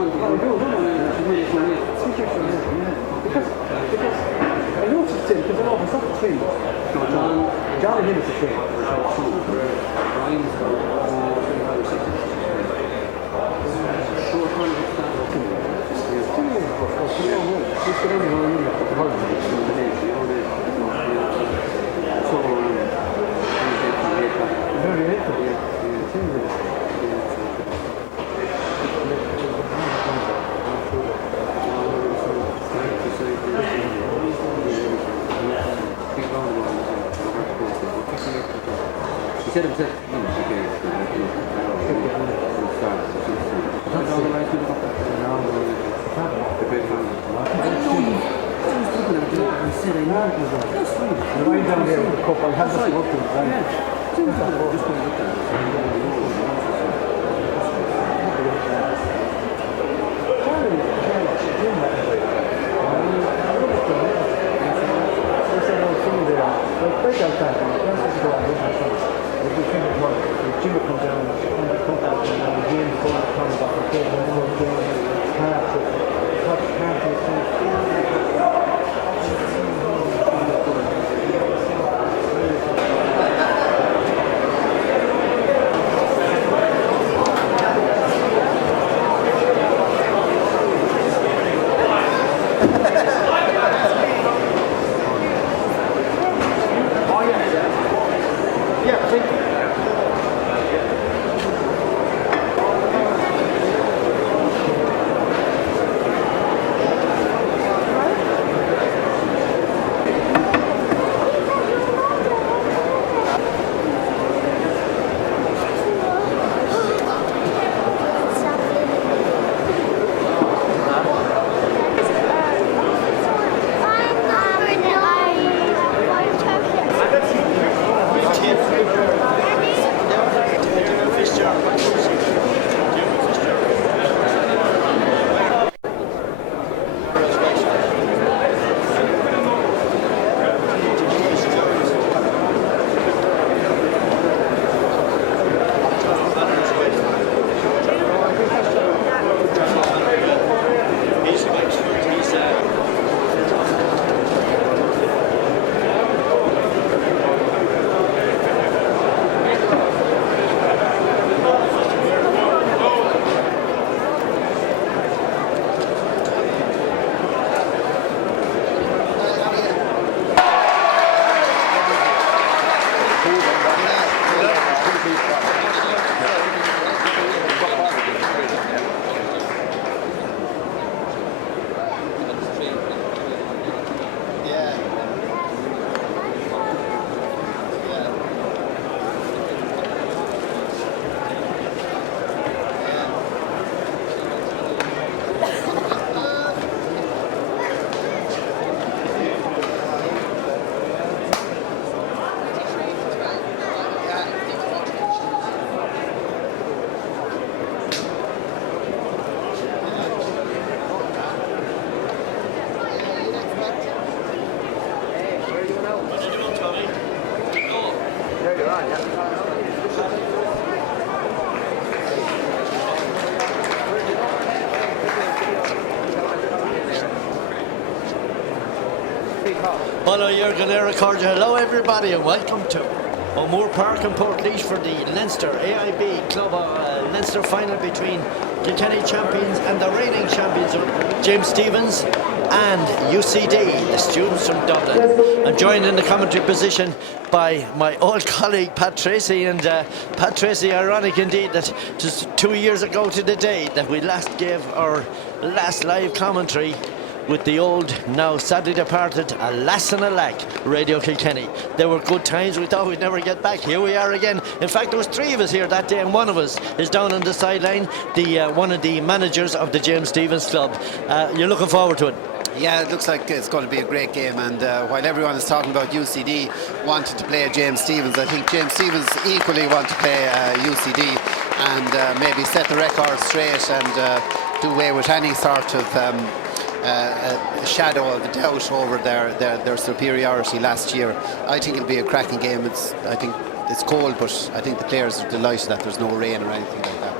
I know it's a team because I know it's not a team. John and him is a team. Hello, Jürgen Eric. Hello, everybody, and welcome to O'Moore Park in Portlaoise for the Leinster AIB Club Leinster Final between Kilkenny champions and the reigning champions of James Stephens and UCD, the students from Dublin. I'm joined in the commentary position by my old colleague Pat Tracy, and Pat Tracy, ironic indeed that just 2 years ago to the day that we last gave our last live commentary with the old, now sadly departed, Alas and Alack, Radio Kilkenny. There were good times. We thought we'd never get back. Here we are again. In fact, there was 3 of us here that day, and one of us is down on the sideline, one of the managers of the James Stephens Club. You're looking forward to it? Yeah, it looks like it's going to be a great game, and while everyone is talking about UCD wanting to play James Stephens, I think James Stephens equally want to play UCD and maybe set the record straight and do away with any sort of a shadow of a doubt over their superiority last year. I think it'll be a cracking game. I think it's cold, but I think the players are delighted that there's no rain or anything like that.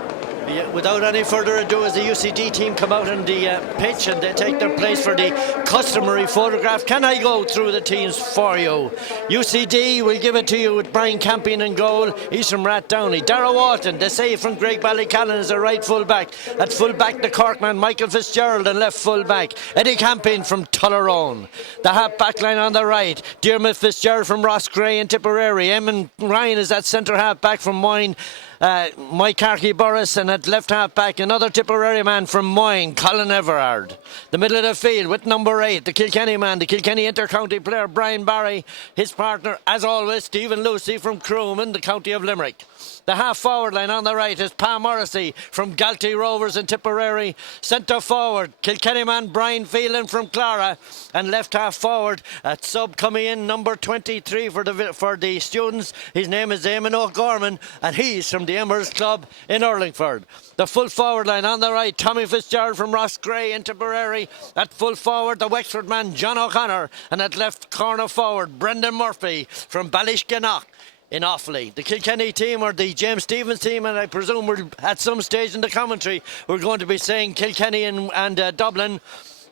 Without any further ado, as the UCD team come out on the pitch and they take their place for the customary photograph. Can I go through the teams for you? UCD will give it to you with Brian Campion in goal. He's from Rathdowney. Dara Walton, they say from Greg Ballycallan, is a right full back. At full back, the Corkman, Michael Fitzgerald, and left full back, Eddie Campion from Tullerone. The half back line on the right, Diarmuid Fitzgerald from Rossgray and Tipperary. Eamon Ryan is at centre half back from Moyne. Mike Carkey Boris, and at left half back another Tipperary man from Moyne, Colin Everard. The middle of the field with number 8, the Kilkenny man, the Kilkenny inter-county player Brian Barry. His partner, as always, Stephen Lucy from Crewman, the county of Limerick. The half forward line on the right is Pa Morrissey from Galtee Rovers in Tipperary. Centre forward, Kilkenny man Brian Phelan from Clara. And left half forward, at sub coming in, number 23 for the students. His name is Eamon O'Gorman, and he's from the AIB Club in Hurlingford. The full forward line on the right, Tommy Fitzgerald from Rossgray in Tipperary. At full forward, the Wexford man John O'Connor. And at left corner forward, Brendan Murphy from Ballishgannock in Offaly. The Kilkenny team, or the James Stephens team, and I presume we're at some stage in the commentary we're going to be saying Kilkenny and Dublin.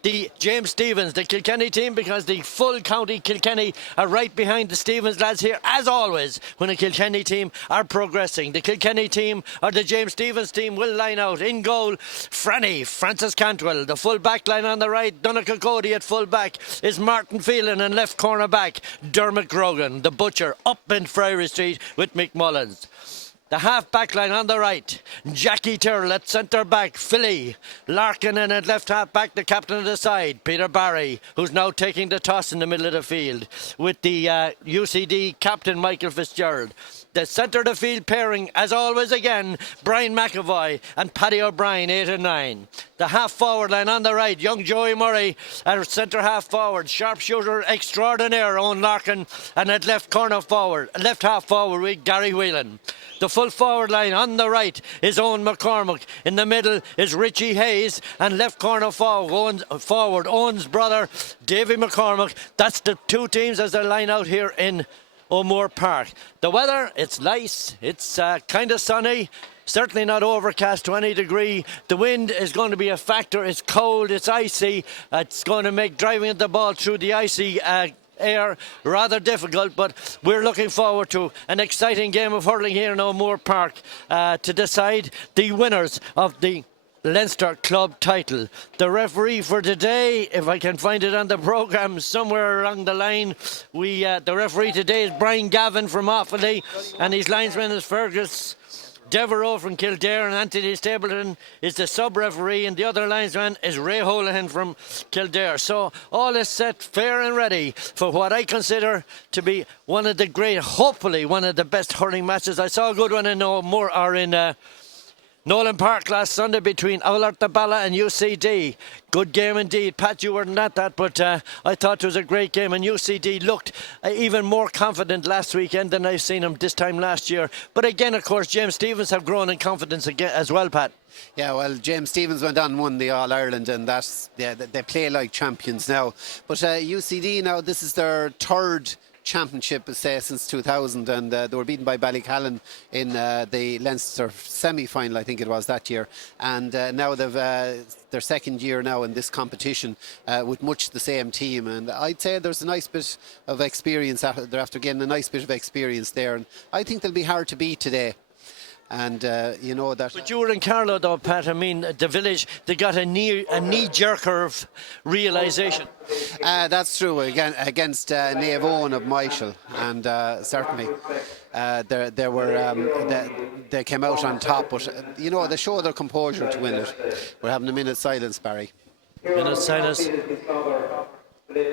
The James Stephens, the Kilkenny team, because the full county Kilkenny are right behind the Stephens lads here, as always, when the Kilkenny team are progressing. The Kilkenny team, or the James Stephens team, will line out. In goal, Francis Cantwell. The full back line on the right, Donnacha Cody at full back is Martin Phelan, and left corner back, Dermot Grogan, the butcher, up in Friary Street with Mick Mullins. The half back line on the right, Jackie Tyrrell at centre back, Philly Larkin, and at left half back, the captain of the side, Peter Barry, who's now taking the toss in the middle of the field with the UCD captain Michael Fitzgerald. The centre of the field pairing, as always again, Brian McAvoy and Paddy O'Brien, 8 and 9. The half forward line on the right, young Joey Murray at centre half forward, sharpshooter extraordinaire Owen Larkin, and at left half forward with Gary Whelan. The full forward line on the right is Owen McCormick. In the middle is Richie Hayes, and left corner forward Owen's brother Davy McCormick. That's the two teams as they line out here in O'Moore Park. The weather, it's nice, it's kind of sunny, certainly not overcast to any degree. The wind is going to be a factor. It's cold, it's icy. It's going to make driving the ball through the icy air rather difficult, but we're looking forward to an exciting game of hurling here in O'Moore Park to decide the winners of the Leinster Club title. The referee for today, if I can find it on the programme somewhere along the line, the referee today is Brian Gavin from Offaly, and his linesman is Fergus Devereaux from Kildare, and Anthony Stapleton is the sub-referee, and the other linesman is Ray Holohan from Kildare. So all is set, fair and ready for what I consider to be one of the great, hopefully one of the best hurling matches. I saw a good one in O'Moore, or in Nolan Park last Sunday between Aulartabala and UCD. Good game indeed. Pat, you weren't at that, but I thought it was a great game, and UCD looked even more confident last weekend than I've seen them this time last year. But again, of course, James Stephens have grown in confidence again as well, Pat. Yeah, well, James Stephens went on and won the All-Ireland, and they play like champions now. But UCD now, this is their third championship since 2000, and they were beaten by Ballycallan in the Leinster semi-final, I think it was that year, and now they've their second year now in this competition with much the same team, and I'd say there's a nice bit of experience they're after getting a nice bit of experience there, and I think they'll be hard to beat today. And you know that. But you were in Carlow, though, Pat. I mean, the village, they got a knee-jerker of realisation. That's true. Again, against Niamh Owen of Michael, and certainly they came out on top. But you know, they show their composure to win it. We're having a minute's silence, Barry. Minute silence.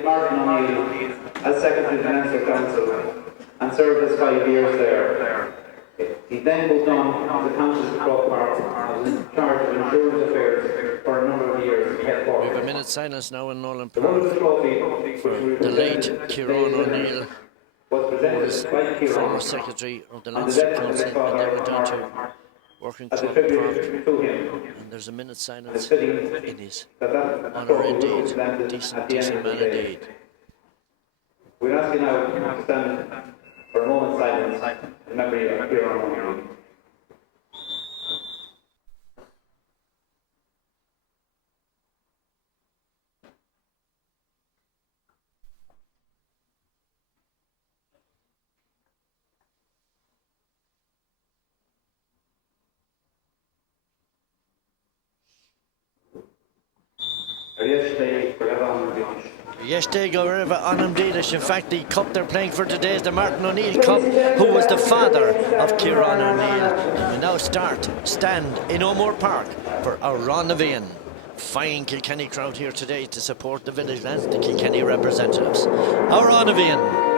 Martin O'Neill as secretary of the Leinster Council and served as 5 years there. He then moved on to the Council of Croke Park and was in charge of insurance affairs for a number of years. We have a minute's silence now in Nolan Park for the late Kieran O'Neill, who was former secretary of the Leinster Council, and they went down to Working Club Park. And there's a minute's silence in his honour indeed. Decent man indeed. We're asking now to stand for a moment's silence in memory of Kieran O'Neill. Yesterday, go river on Dealish. In fact, the cup they're playing for today is the Martin O'Neill Cup, who was the father of Kieran O'Neill. And we now stand in O'Moore Park for our Ronavian. Fine Kilkenny crowd here today to support the village lads, the Kilkenny representatives. Our Ronavian.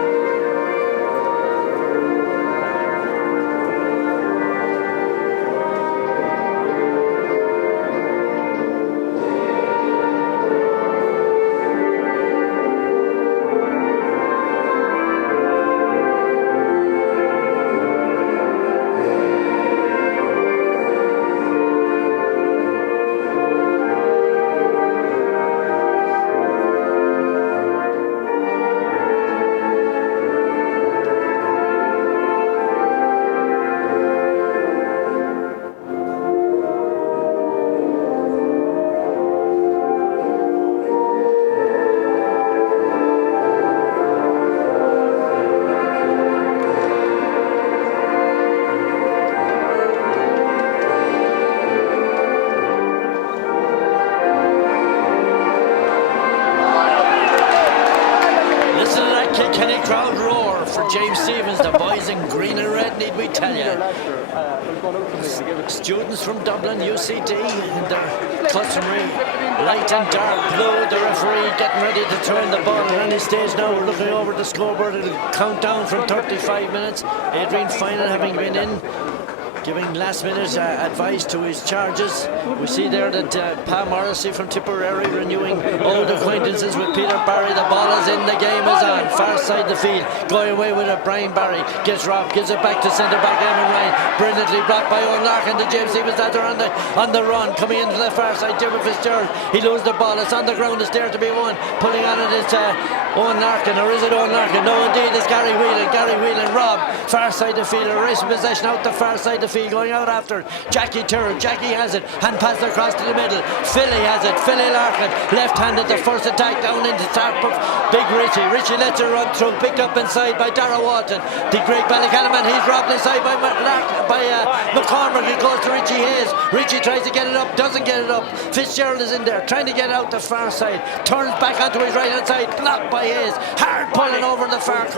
Kilkenny crowd roar for James Stevens, the boys in green and red, need we tell you. Students from Dublin, UCD, in their customary light and dark blue. The referee getting ready to turn the ball at any stage now. We're looking over the scoreboard. It'll count down from 35 minutes. Adrian Final having been in, giving last-minute advice to his charges. We see there that Pa Morrissey from Tipperary renewing old acquaintances with Peter Barry. The ball is in, the game is on. Far side the field, going away with it. Brian Barry gets robbed, gives it back to centre-back Eamon Ryan. Brilliantly blocked by Owen Larkin. The James Stevens lads are on the run, coming into the far side. Jimmy Fitzgerald, he loses the ball. It's on the ground, it's there to be won. Pulling on it is Owen Larkin, or is it Owen Larkin? No, indeed, it's Gary Whelan. Gary Whelan robbed. Far side the field, a race of possession out the far side the field, going out after Jackie Turner. Jackie has it, hand passed across to the middle. Philly has it, Philly Larkin, left-handed, the first attack down into top of Big Richie. Richie lets it run through, picked up inside by Dara Walton. The great Ballycalaman, he's robbed inside by McCormick. It goes to Richie Hayes. Richie tries to get it up, doesn't get it up. Fitzgerald is in there, trying to get out the far side. Turns back onto his right-hand side, blocked by Hayes. Hard pulling over the far corner.